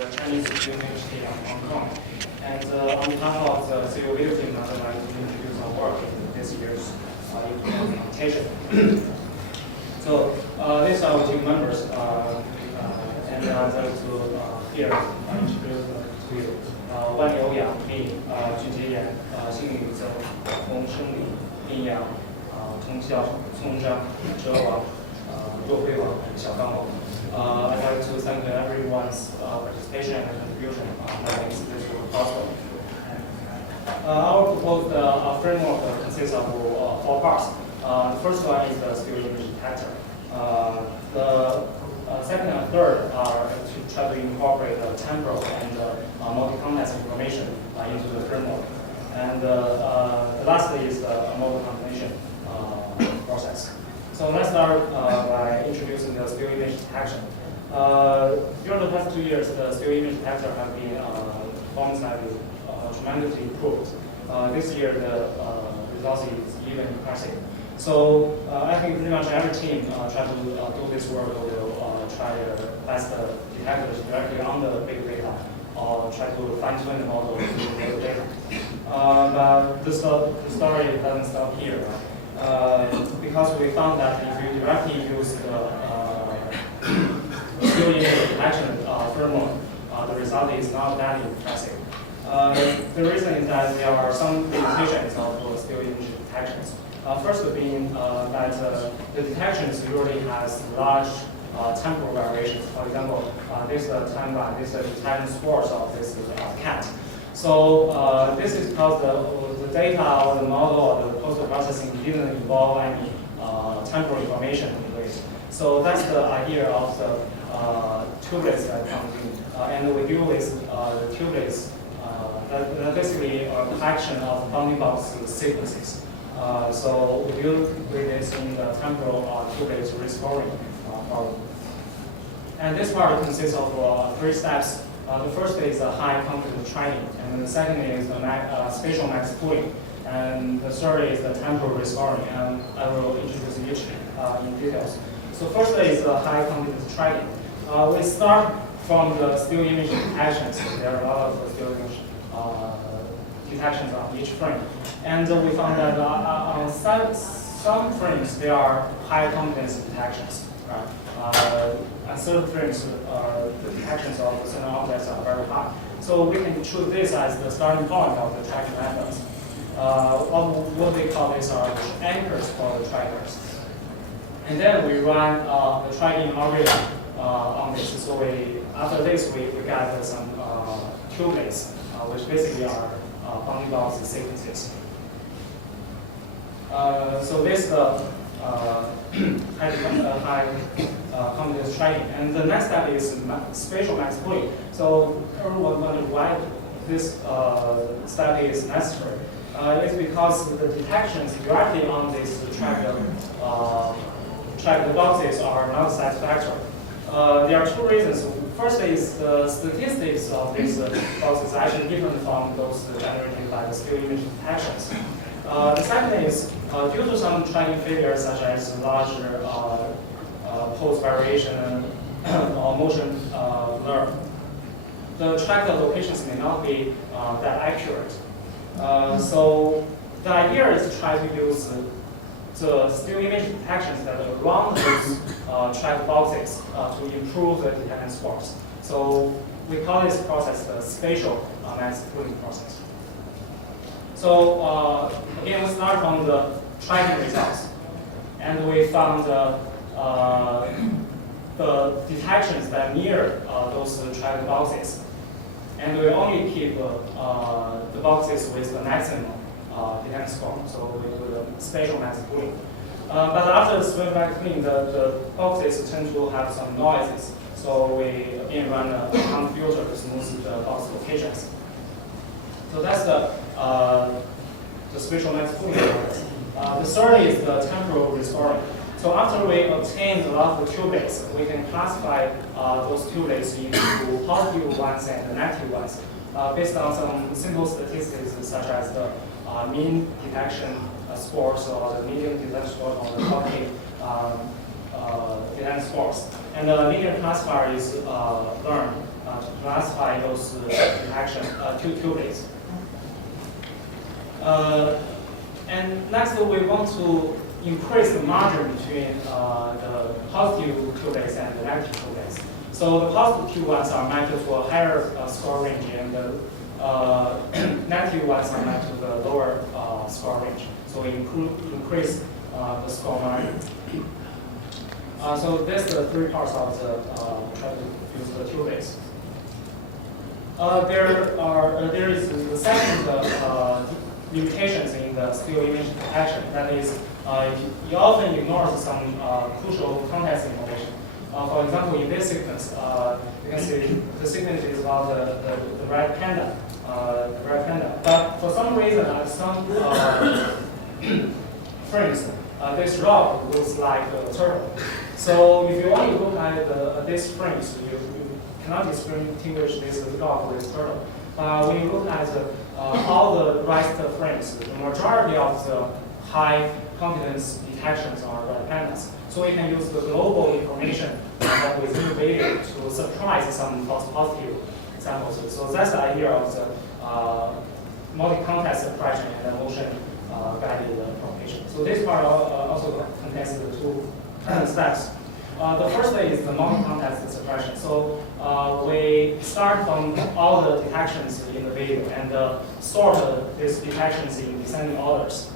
the Chinese University of Hong Kong. And on behalf of the CuVideo team, I'd like to introduce our work in this year's implementation. So these are our team members, and I'd like to here introduce to you. 万里欧阳、李、具杰言、辛宇增、洪生礼、林阳、通孝、聪章、哲王、骆辉王、小刚王。I'd like to thank everyone's participation and contribution that makes this work possible. Our proposed framework consists of 4 parts. The first one is the skill image detector. The second and third are to try to incorporate temporal and multi-context information into the framework. And the last is the model combination process. So let's start by introducing the still image detection. During the past 2 years, the still image detector has been performance has been tremendously improved. This year, the results is even impressive. So I think pretty much every team try to do this work will try to test the detectors directly on the big data or try to fine-tune the model with the big data. But the story doesn't stop here. Because we found that if you directly use the still image detection framework, the result is not that impressive. The reason is that there are some limitations of still image detections. First being that the detections usually has large temporal variations. For example, this timeline, this detection scores of this cat. So this is because the data or the model or the post-processing didn't involve any temporal information in it. So that's the idea of the TubeLets that comes in. And we deal with the TubeLets that basically a collection of bounding box sequences. So we deal with this in the temporal TubeLets Re-scoring problem. And this part consists of 3 steps. The first is high confidence training, and the second is the spatial max-pooling, and the third is the temporal re-scoring, and I will introduce each in details. So first is high confidence training. We start from the still image detections. There are a lot of still image detections on each frame, and we found that on some frames there are high confidence detections. Right? At certain frames, the detections of the certain objects are very high. So we can choose this as the starting point of the tracking methods. What we call these are anchors for the trackers. And then we run the tracking algorithm on this. So after this, we got some TubeLets, which basically are bounding box sequences. So this high confidence training. And the next step is spatial max-pooling. So everyone wonders why this step is necessary. It's because the detections directly on this tracked boxes are not satisfactory. There are 2 reasons. First is the statistics of these boxes are actually different from those generated by the still image detections. The second is due to some tracking failures such as larger pose variation or motion blur, the tracked locations may not be that accurate. So the idea is to try to use the still image detections that are around those tracked boxes to improve the detection scores. So we call this process the spatial max-pooling process. So again, we start from the tracking results, and we found the detections that near those tracked boxes, and we only keep the boxes with the maximum detection score. So we do the spatial max-pooling. But after the spatial max-pooling, the boxes tend to have some noises. So we again run a count filter to smooth the box locations. So that's the spatial max-pooling. The third is the temporal re-scoring. So after we obtain a lot of the TubeLets, we can classify those TubeLets into positive ones and negative ones based on some simple statistics such as the mean detection scores or the median detection scores or the positive detection scores. And the linear classifier is learned to classify those detection TubeLets. And next, we want to increase the margin between the positive TubeLets and the negative TubeLets. So the positive ones are matched to a higher score range, and the negative ones are matched to the lower score range. So we increase the score margin. So that's the three parts of the try to use the TubeLets. There is the second limitations in the still image detection. That is, you often ignore some crucial context information. For example, in this sequence, you can see the sequence is about the red panda. But for some reason, at some frames, this rock looks like a turtle. So if you want to look at these frames, you cannot distinguish this rock with turtle. When you look at all the rest frames, the majority of the high confidence detections are red pandas. So we can use the global information within the video to surprise some false positive samples. So that's the idea of the multi-context suppression and motion guided propagation. So this part also contains the two steps. The first is the multi-context suppression. So we start from all the detections in the video and sort these detections in descending orders.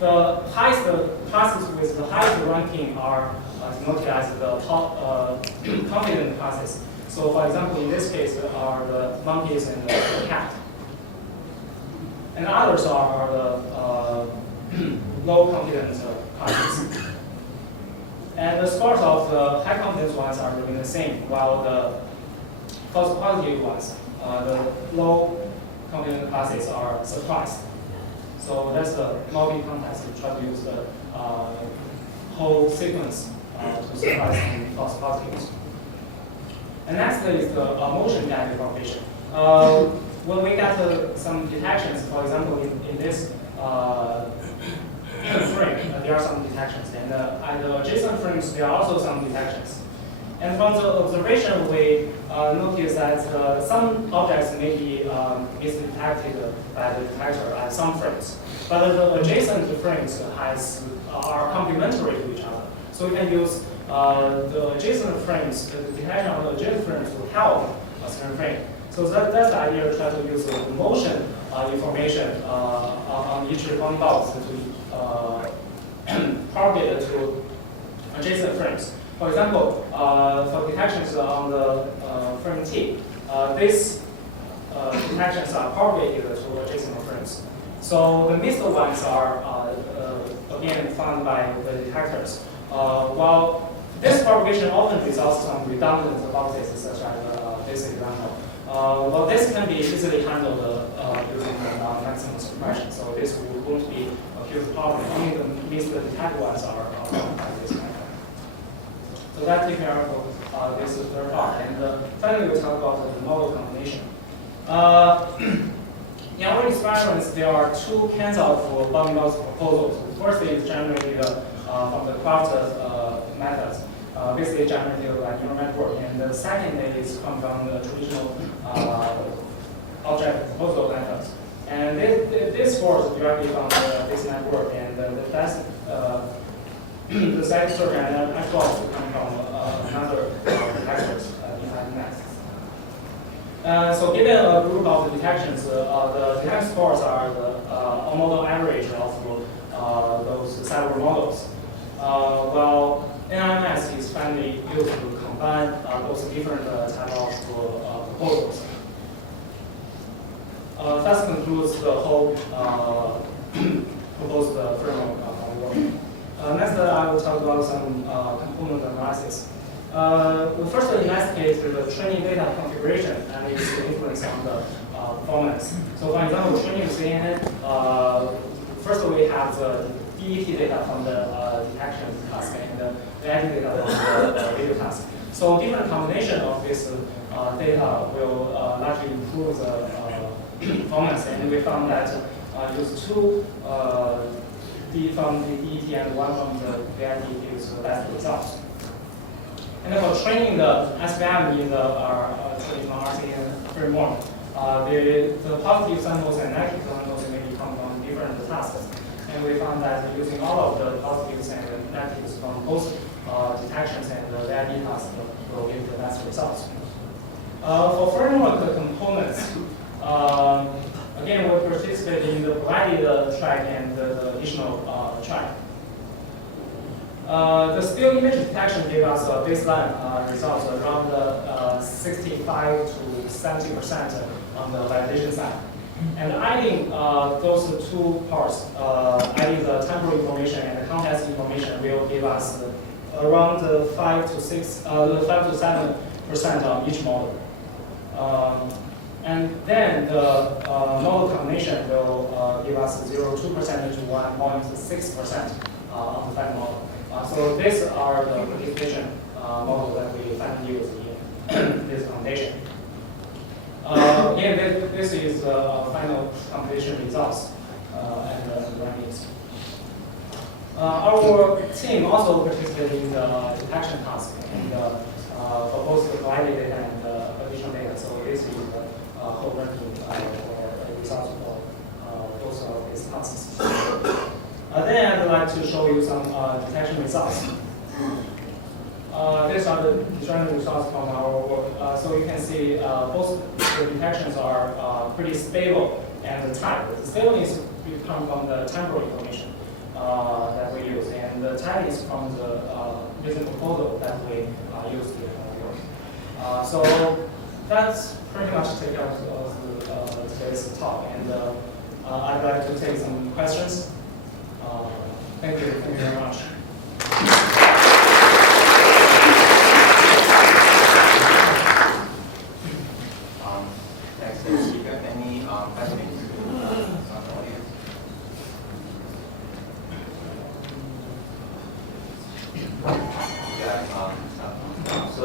The highest classes with the highest ranking are denoted as the top confident classes. So for example, in this case are the monkeys and the cat. And others are the low confidence classes. And the scores of the high confidence ones are remain the same, while the false positive ones, the low confidence classes are surprised. So that's the multi-context. We try to use the whole sequence to surprise the false positives. And next is the motion guided propagation. When we get some detections, for example, in this frame, there are some detections, and at the adjacent frames, there are also some detections. And from the observation, we notice that some objects may be misdetected by the detector at some frames, but the adjacent frames are complementary to each other. So we can use the adjacent frames, the detection of the adjacent frames to help a certain frame. So that's the idea to try to use the motion information on each bounding box to target to adjacent frames. For example, for detections on the frame T, these detections are propagated to adjacent frames. So the missed ones are again found by the detectors. While this propagation often results from redundant boxes, such as this example. Well, this can be easily handled using maximum suppression. So this won't be a huge problem. Only the missed detected ones are found by this method. So that takes care of this third part. And finally, we'll talk about the model combination. In our experiments, there are two kinds of bounding box proposals. The first is generated from the craft methods, basically generated by neural network. And the second is come from the traditional object proposal methods. And this scores directly from this network. And the best the second search and actual also come from another detectors behind next. So given a group of detections, the detection scores are the all-model average of those several models. While NIMS is finally used to combine those different type of proposals. That concludes the whole proposed framework of work. Next, I will talk about some component analysis. We first investigate the training data configuration and its influence on the performance. So, for example, training CNN, first we have the DET data from the detection task and the AD data from the video task. So, different combination of this data will largely improve the performance. And we found that use two from the DET and one from the AD gives the best results. And for training the SVM in the traditional RCN framework, the positive samples and negative samples may come from different tasks. And we found that using all of the positives and negatives from both detections and the ID tasks will give the best results. For framework components, again, we participate in the provided track and the additional track. The still image detection gave us a baseline results around 65 to 70% on the validation side. And adding those two parts, adding the temporal information and the context information will give us around 5 to 7% on each model. And then the model combination will give us 0.2% to 1.6% on the final model. So these are the prediction model that we finally use in this foundation. Again, this is the final computation results and the rankings. Our team also participated in the detection task and for both the provided data and the additional data. So this is the whole ranking or results for both of these tasks. Then I'd like to show you some detection results. These are the detection results from our work. So you can see both the detections are pretty stable and tight. The stableness comes from the temporal information that we use, and the tightness from the business proposal that we use in our work. So that's pretty much take out of today's talk, and I'd like to take some questions. Thank you very much. Thanks to the speaker. Any questions from the audience? Yeah. So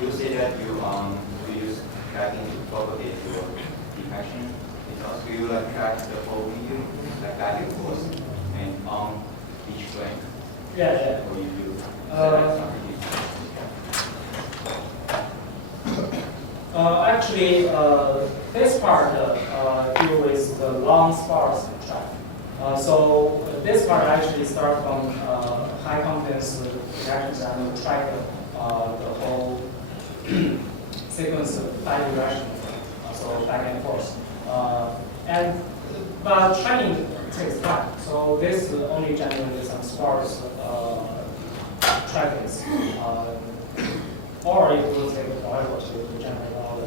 you say that you use tracking to propagate your detection results. Do you track the whole video, like guided course, and on each frame? Yeah. Or you do actually, this part deal with the long sparse track. So this part actually starts from high confidence detections and track the whole sequence by direction, so back and forth. But training takes time. So this only generates some sparse trackings. Or it will take forever to generate all the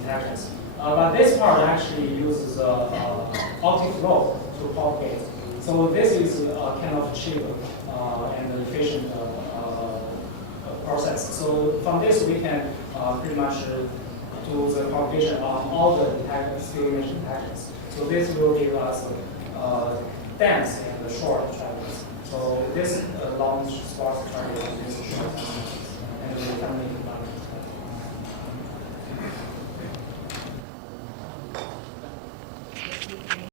detections. But this part actually uses optic flow to propagate. So this is kind of cheap and efficient process. So from this we can pretty much do the propagation on all the still image detections. So this will give us dense and short trackings. So this long sparse track